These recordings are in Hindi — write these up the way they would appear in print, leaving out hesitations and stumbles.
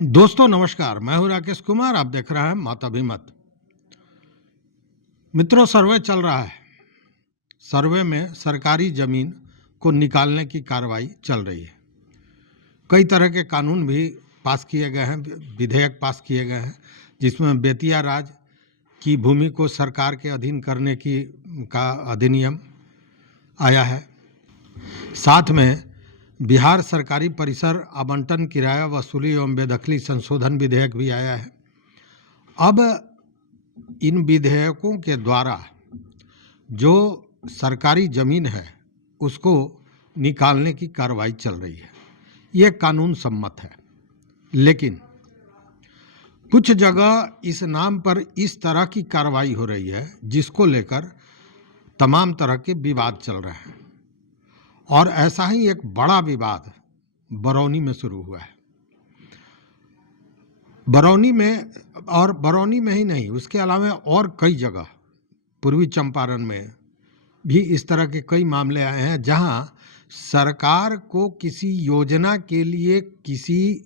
दोस्तों नमस्कार, मैं हूं राकेश कुमार। आप देख रहे हैं मत अभिमत। मित्रों, सर्वे चल रहा है। सर्वे में सरकारी जमीन को निकालने की कार्रवाई चल रही है। कई तरह के कानून भी पास किए गए हैं, विधेयक पास किए गए हैं, जिसमें बेतिया राज की भूमि को सरकार के अधीन करने की का अधिनियम आया है। साथ में बिहार सरकारी परिसर आवंटन, किराया वसूली एवं बेदखली संशोधन विधेयक भी आया है। अब इन विधेयकों के द्वारा जो सरकारी ज़मीन है उसको निकालने की कार्रवाई चल रही है। ये कानून सम्मत है, लेकिन कुछ जगह इस नाम पर इस तरह की कार्रवाई हो रही है जिसको लेकर तमाम तरह के विवाद चल रहे हैं। और ऐसा ही एक बड़ा विवाद बरौनी में शुरू हुआ है। बरौनी में ही नहीं, उसके अलावा और कई जगह पूर्वी चंपारण में भी इस तरह के कई मामले आए हैं जहां सरकार को किसी योजना के लिए, किसी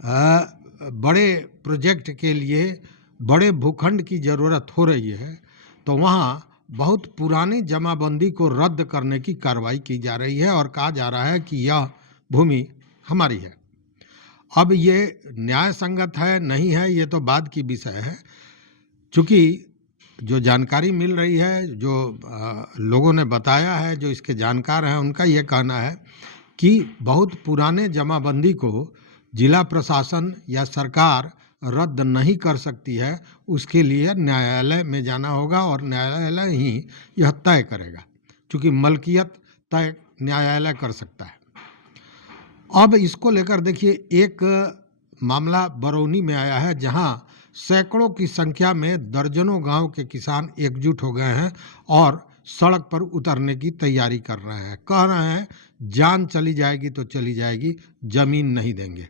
बड़े प्रोजेक्ट के लिए बड़े भूखंड की ज़रूरत हो रही है, तो वहां बहुत पुरानी जमाबंदी को रद्द करने की कार्रवाई की जा रही है और कहा जा रहा है कि यह भूमि हमारी है। अब ये न्याय संगत है नहीं है, ये तो बाद की विषय है। चूँकि जो जानकारी मिल रही है, जो लोगों ने बताया है, जो इसके जानकार हैं, उनका ये कहना है कि बहुत पुराने जमाबंदी को जिला प्रशासन या सरकार रद्द नहीं कर सकती है। उसके लिए न्यायालय में जाना होगा और न्यायालय ही यह तय करेगा, चूँकि मलकियत तय न्यायालय कर सकता है। अब इसको लेकर देखिए, एक मामला बरौनी में आया है जहां सैकड़ों की संख्या में दर्जनों गांव के किसान एकजुट हो गए हैं और सड़क पर उतरने की तैयारी कर रहे हैं। कह रहे हैं जान चली जाएगी तो चली जाएगी, जमीन नहीं देंगे।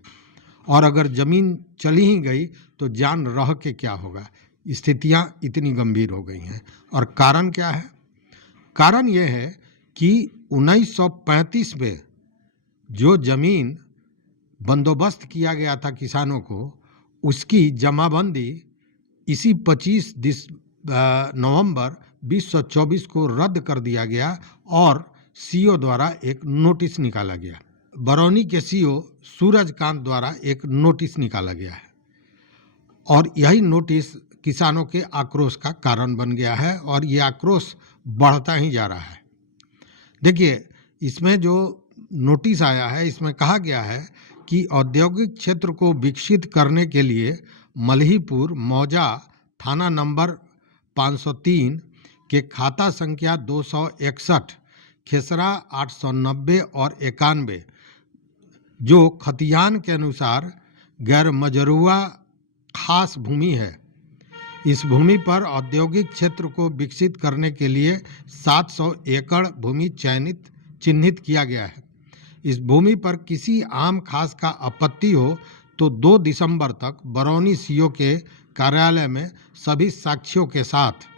और अगर जमीन चली ही गई तो जान रह के क्या होगा। स्थितियां इतनी गंभीर हो गई हैं। और कारण क्या है? कारण यह है कि 1935 में जो जमीन बंदोबस्त किया गया था किसानों को, उसकी जमाबंदी इसी 25 नवंबर 2024 को रद्द कर दिया गया और सीओ द्वारा एक नोटिस निकाला गया। बरौनी के सीओ सूरजकांत द्वारा एक नोटिस निकाला गया है और यही नोटिस किसानों के आक्रोश का कारण बन गया है और ये आक्रोश बढ़ता ही जा रहा है। देखिए, इसमें जो नोटिस आया है, इसमें कहा गया है कि औद्योगिक क्षेत्र को विकसित करने के लिए मल्हीपुर मौजा थाना नंबर 503 के खाता संख्या 261, खेसरा 890 और 91 जो खतियान के अनुसार गैर मजरूआ खास भूमि है, इस भूमि पर औद्योगिक क्षेत्र को विकसित करने के लिए 700 एकड़ भूमि चिन्हित किया गया है। इस भूमि पर किसी आम खास का आपत्ति हो तो 2 दिसंबर तक बरौनी सीओ के कार्यालय में सभी साक्ष्यों के साथ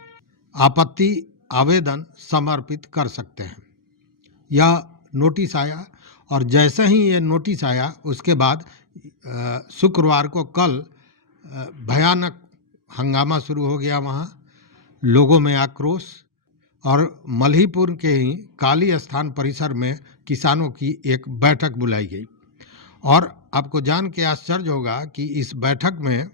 आपत्ति आवेदन समर्पित कर सकते हैं। यह नोटिस आया और जैसे ही ये नोटिस आया उसके बाद शुक्रवार को कल भयानक हंगामा शुरू हो गया। वहाँ लोगों में आक्रोश और मल्हीपुर के ही काली स्थान परिसर में किसानों की एक बैठक बुलाई गई। और आपको जान के आश्चर्य होगा कि इस बैठक में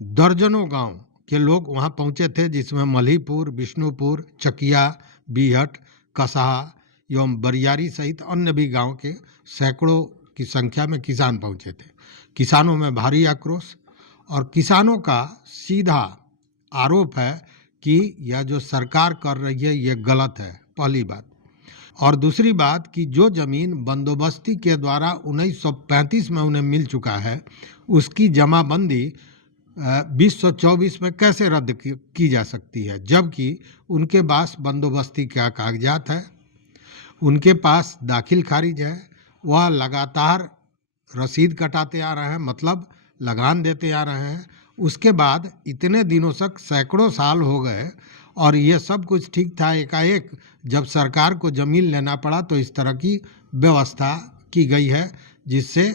दर्जनों गांव के लोग वहां पहुंचे थे, जिसमें मल्हीपुर, विष्णुपुर, चकिया, बीहट, कसाहा एवं बरियारी सहित अन्य भी गांव के सैकड़ों की संख्या में किसान पहुंचे थे। किसानों में भारी आक्रोश और किसानों का सीधा आरोप है कि यह जो सरकार कर रही है ये गलत है, पहली बात। और दूसरी बात कि जो ज़मीन बंदोबस्ती के द्वारा 1935 में उन्हें मिल चुका है, उसकी जमाबंदी 2024 में कैसे रद्द की जा सकती है, जबकि उनके पास बंदोबस्ती का कागजात है, उनके पास दाखिल खारिज है, वह लगातार रसीद कटाते आ रहे हैं, मतलब लगान देते आ रहे हैं। उसके बाद इतने दिनों तक सैकड़ों साल हो गए और ये सब कुछ ठीक था। एकाएक जब सरकार को ज़मीन लेना पड़ा तो इस तरह की व्यवस्था की गई है, जिससे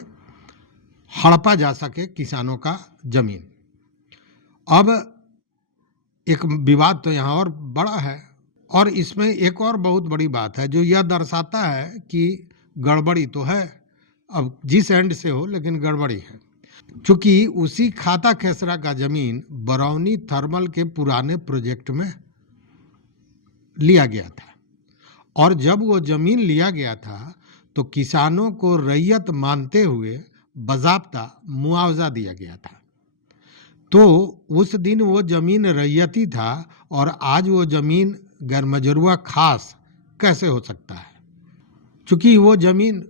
हड़पा जा सके किसानों का जमीन। अब एक विवाद तो यहाँ और बड़ा है, और इसमें एक और बहुत बड़ी बात है जो यह दर्शाता है कि गड़बड़ी तो है, अब जिस एंड से हो, लेकिन गड़बड़ी है। चूंकि उसी खाता खेसरा का जमीन बरौनी थर्मल के पुराने प्रोजेक्ट में लिया गया था, और जब वो जमीन लिया गया था तो किसानों को रैयत मानते हुए बाज़ाब्ता मुआवजा दिया गया था। तो उस दिन वो जमीन रैयती था और आज वो जमीन गैरमजरूआ खास कैसे हो सकता है? चूंकि वो जमीन,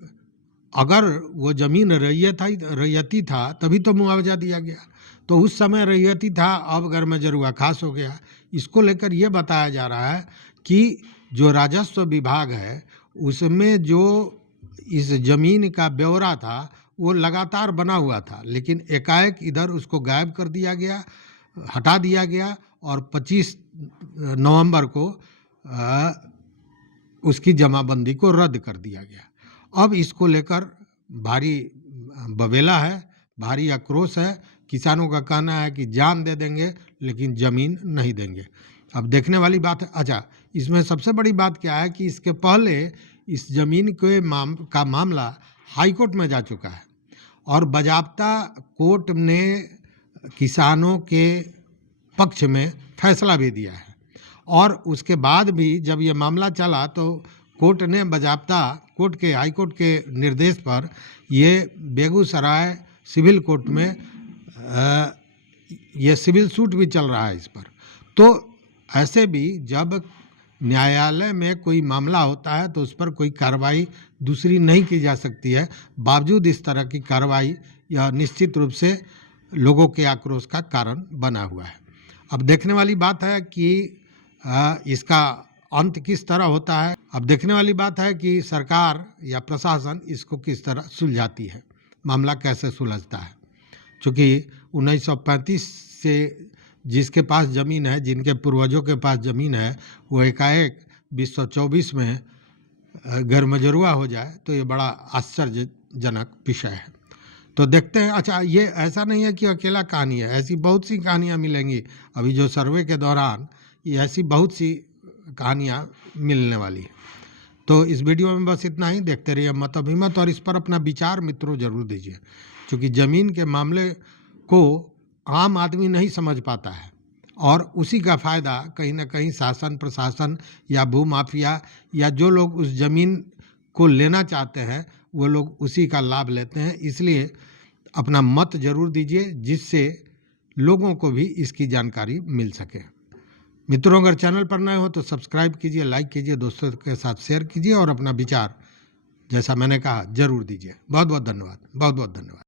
अगर वो जमीन रैयती था तभी तो मुआवजा दिया गया, तो उस समय रैयती था, अब गैरमजरूआ खास हो गया। इसको लेकर ये बताया जा रहा है कि जो राजस्व विभाग है उसमें जो इस जमीन का ब्यौरा था वो लगातार बना हुआ था, लेकिन एकाएक इधर उसको गायब कर दिया गया, हटा दिया गया, और 25 नवंबर को उसकी जमाबंदी को रद्द कर दिया गया। अब इसको लेकर भारी बवेला है, भारी आक्रोश है। किसानों का कहना है कि जान दे देंगे लेकिन ज़मीन नहीं देंगे। अब देखने वाली बात है। अच्छा, इसमें सबसे बड़ी बात क्या है कि इसके पहले इस ज़मीन के का मामला हाई कोर्ट में जा चुका है, और बाज़ाब्ता कोर्ट ने किसानों के पक्ष में फैसला भी दिया है। और उसके बाद भी जब ये मामला चला तो कोर्ट ने बाज़ाब्ता हाई कोर्ट के निर्देश पर ये बेगूसराय सिविल कोर्ट में ये सिविल सूट भी चल रहा है इस पर। तो ऐसे भी जब न्यायालय में कोई मामला होता है तो उस पर कोई कार्रवाई दूसरी नहीं की जा सकती है। बावजूद इस तरह की कार्रवाई यह निश्चित रूप से लोगों के आक्रोश का कारण बना हुआ है। अब देखने वाली बात है कि इसका अंत किस तरह होता है। अब देखने वाली बात है कि सरकार या प्रशासन इसको किस तरह सुलझाती है, मामला कैसे सुलझता है। चूँकि 1935 से जिसके पास ज़मीन है, जिनके पूर्वजों के पास ज़मीन है, वो एकाएक 2024 में गैरमजरूआ हो जाए तो ये बड़ा आश्चर्यजनक विषय है। तो देखते हैं। अच्छा, ये ऐसा नहीं है कि अकेला कहानी है, ऐसी बहुत सी कहानियाँ मिलेंगी। अभी जो सर्वे के दौरान ये ऐसी बहुत सी कहानियाँ मिलने वाली है। तो इस वीडियो में बस इतना ही। देखते रहिए मत अभिमत, और इस पर अपना विचार मित्रों जरूर दीजिए, क्योंकि ज़मीन के मामले को आम आदमी नहीं समझ पाता है, और उसी का फ़ायदा कहीं ना कहीं शासन प्रशासन या भूमाफिया या जो लोग उस ज़मीन को लेना चाहते हैं वो लोग उसी का लाभ लेते हैं। इसलिए अपना मत जरूर दीजिए, जिससे लोगों को भी इसकी जानकारी मिल सके। मित्रों, अगर चैनल पर नए हो तो सब्सक्राइब कीजिए, लाइक कीजिए, दोस्तों के साथ शेयर कीजिए, और अपना विचार जैसा मैंने कहा जरूर दीजिए। बहुत बहुत धन्यवाद, बहुत बहुत धन्यवाद।